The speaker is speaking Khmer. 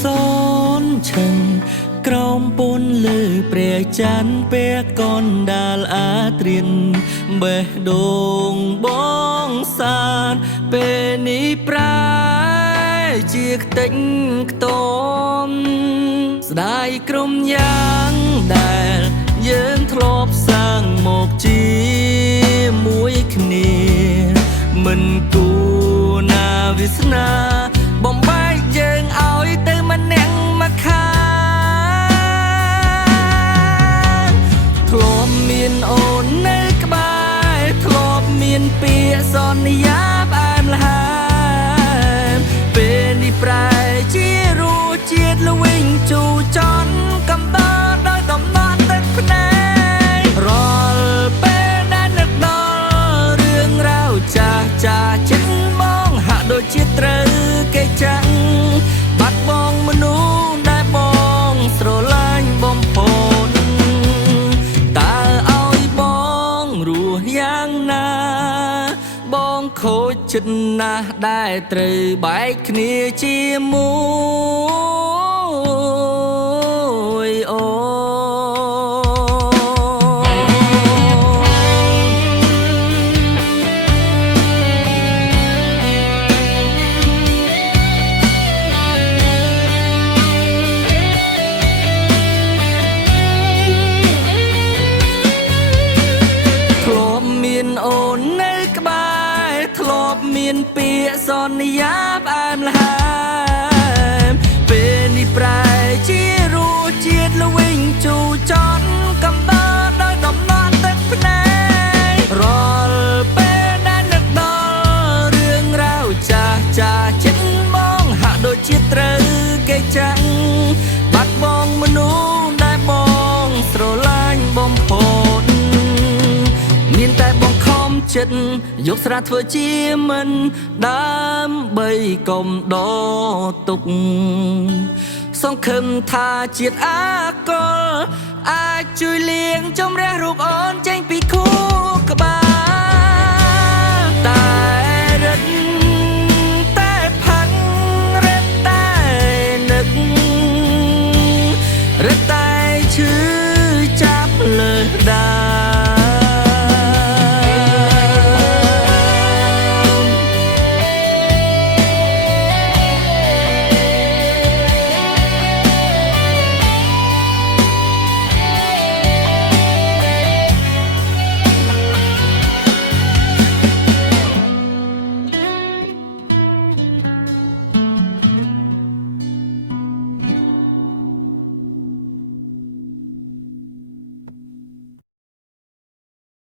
son chừngក្រោម ពន់ លើ ព្រះ ច័ន្ទ ពេល កន ដាល់ អាត្រៀន បេះ ដូង បង សាន ពេល នេះ ប្រែ ជា ខ្ទេច ខ្ទម ស្ដាយ ក្រុម យ៉ាង ដែល យើង ធ្លាប់ សាង មក ជាមួយ គ្នា មិន គួរ ណា វាសនា បំបែក យើង ឲ្យ ទៅ ម្នាក់ ម្ខាង ធ្លាប់ មាន អូន នៅ ក្បែរ ធ្លាប់ មាន ពាក្យ សន្យា ផ្អែម ល្ហែម ពេល នេះ ប្រែ ជា រសជាតិ ល្វីង ជូរ ចត់ កំដរ ដោយ កំណត់ ទឹក ភ្នែក រាល់ ពេល ដែល នឹក ដល់ រឿងរ៉ាវ ចាស់ ចិត្ត មក ហាក់ ដូច ជា ត្រូវ គេ ចាក់ បាត់ បង មនុស្ស ដែល បង ស្រឡាញ់ បំផុត តើ ឲ្យ បង រស់ យ៉ាង ណា បង ខូច ចិត្ត ណាស់ ដែល ត្រូវ បែក គ្នា ជាមួយ អូន ធ្លាប់ មាន អូន នៅ ក្បែរ ធ្លាប់ មាន ពាក្យ សន្យា ផ្អែម ល្ហែម ពេល នេះ ប្រែ ជា រសជាតិ ល្វីង ជូរ ចត់ កំដរ ដោយ កំណត់ ទឹក ភ្នែក រាល់ ពេល ដែល នឹក ដល់ រឿងរ៉ាវ ចាស់ ចិត្ត មក ហាក់ ដូច ជា ត្រូវ គេ ចាក់ បាត់ បង មនុស្ស ដែល បង ស្រឡាញ់ បំផុត មាន តែ បង ខំ ចិត្ត យក ស្រា ធ្វើ ជា មិន ដើម្បី កុំ ដក ទុក សង្ឃឹម ថា ជាតិ អាកុល អាច ជួយ លាង ជម្រះ រូប អូន ចេញ ពី ខួរ ក្បាល